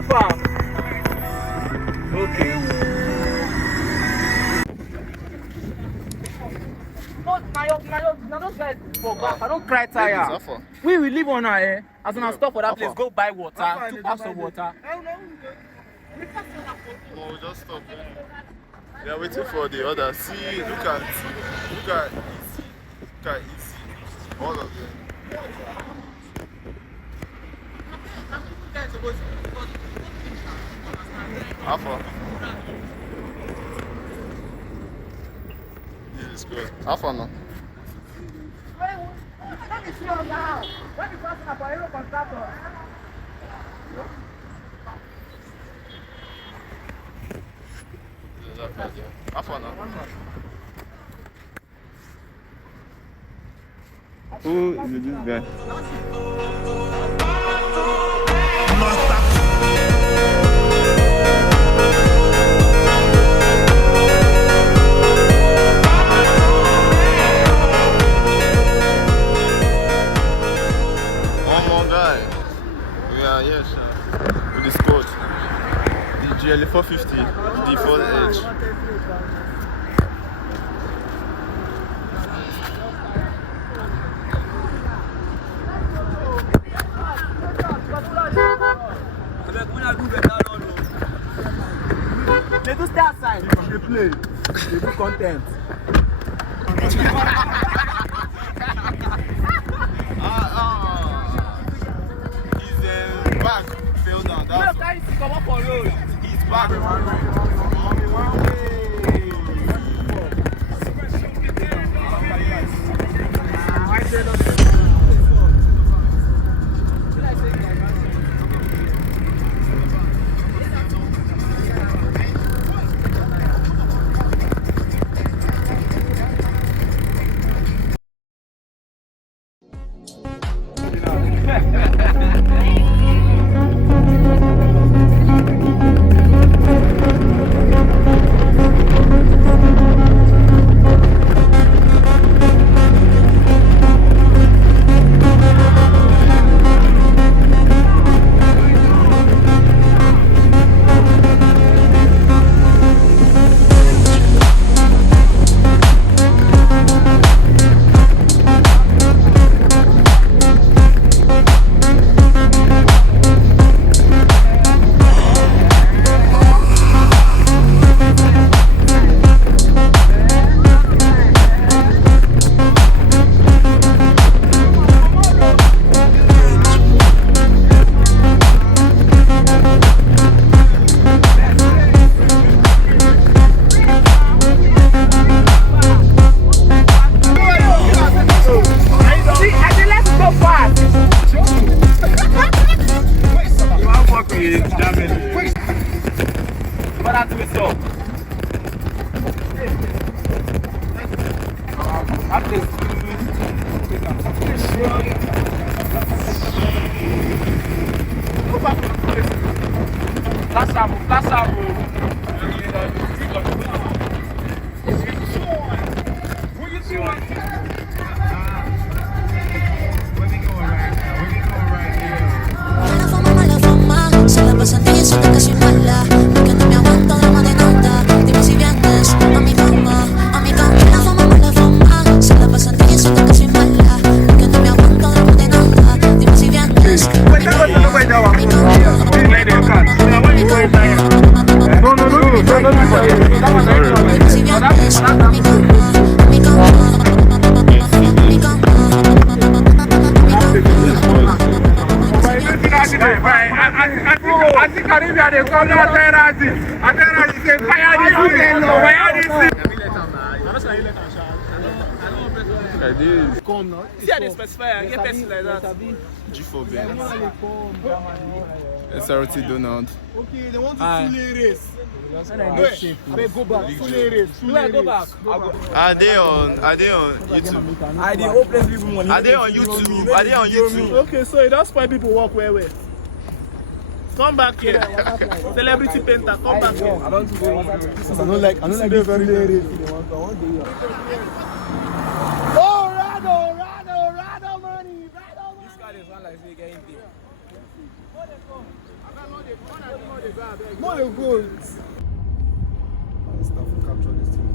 How far? Okay. I don't cry tire. We will leave on here. As soon as stop for that place, go buy water, 2 packs of water. No, just stop. They are waiting for the other. See, look at easy. All of them. How far? This is good. How far now? How far now? Who is this guy? One more guy. We are here, sir. With the squad. The GLA 450, the default edge. They do stay outside. They play. They do content. His back fell down. That's come up on road. his back. G4 Benz. SRT Donald. Okay, they want to fully race. Go back. Go back. Are they on YouTube? I the hopeless people money. Are they on YouTube? Are they on YouTube? Okay, so that's why people walk where. Come back here. Celebrity painter, come back here. I don't like the very race. Oh, Rado money. This guy is one like getting there. More than good. Stuff to capture this thing.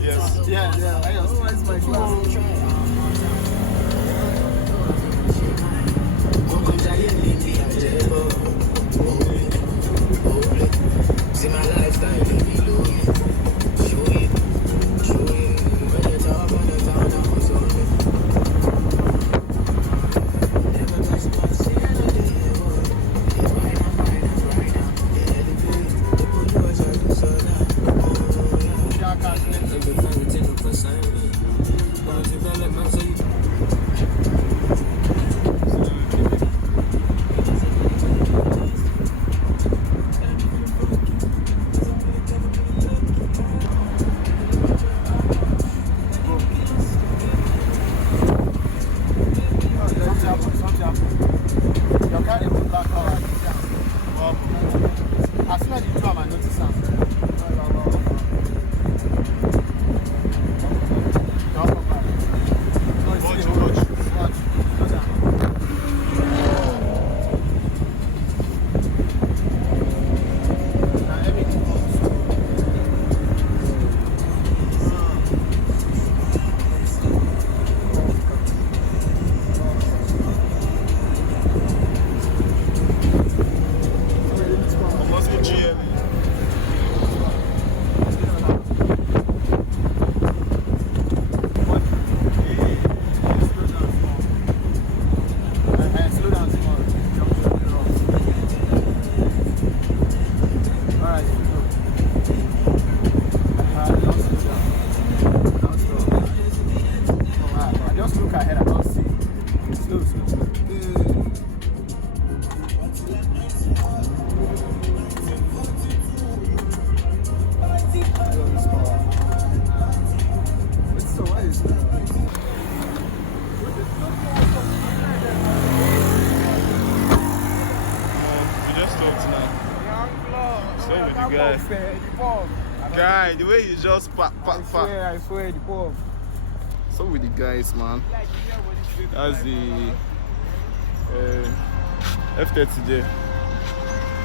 Yes. Yeah. Otherwise, my class. See my lifestyle, baby, show it. When you talk on the town, I was on it. Never touch my sanity, right now, the boys are do so now. Every time you take a concern me, but development, so you Guy, the way you just I swear, the pub. So with the guys, man. That's the F30J.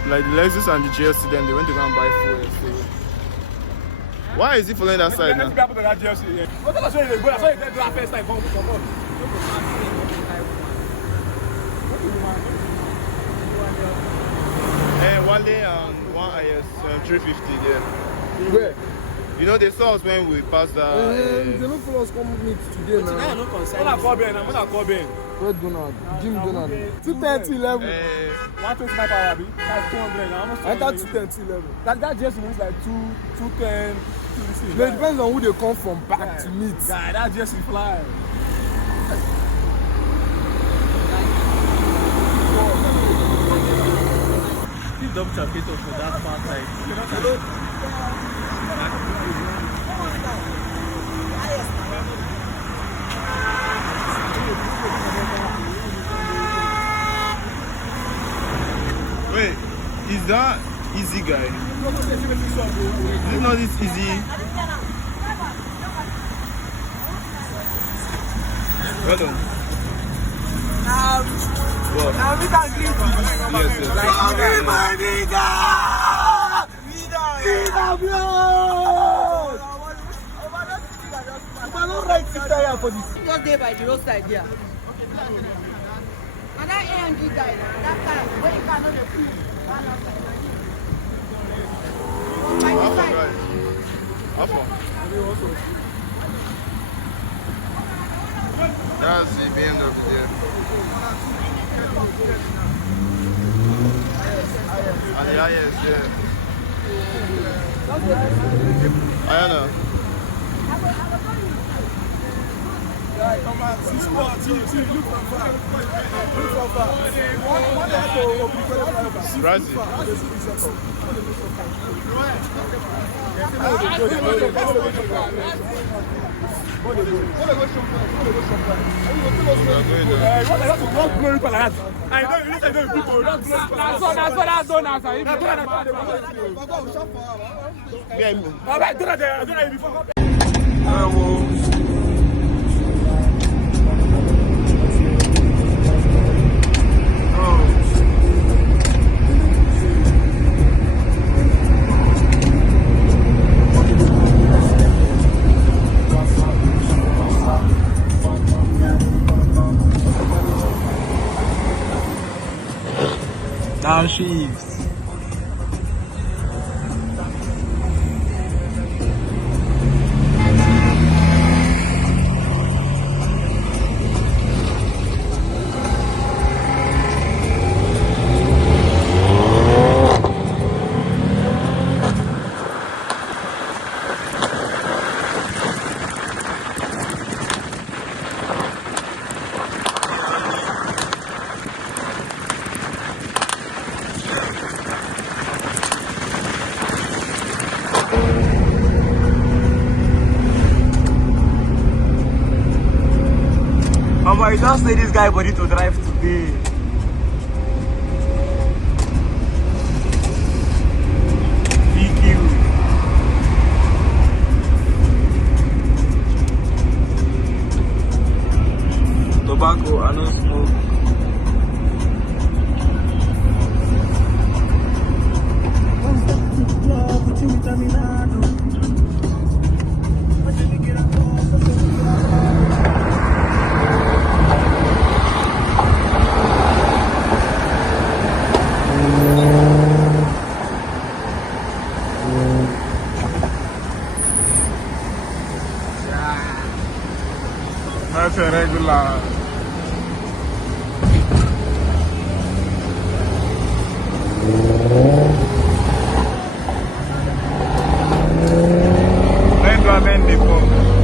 Like the Lexus and the GLC, then they went to go and buy fuel. So why is he following that side now? Wale and one IS 350 there. Where? You know, they saw us when we passed that. They don't follow us come meet today now. I'm not call Ben. Where Donald? Jim Donald. 230 level. 125 power, that's 200. I thought 230 level. That just means like 210. No, it depends on who they come from back to meet. Guy, that just fly. Double traffic for that far side. Wait, is that easy guy? Is it not this easy? Well done. What? Now we can greet you. Yes, yes. My nigga! Nigga, bro! I don't like to tire for this. Just there by the roadside here. And that AMG guy, that guy, where you cannot the food. How far? That's the BMW there. And the IS there. I don't know. Come back, see, look from far. Look from far. Down sheaves. I just need this guy body to drive today. BQ. Tobacco, I don't smoke. That's a regular. When do I mend the phone?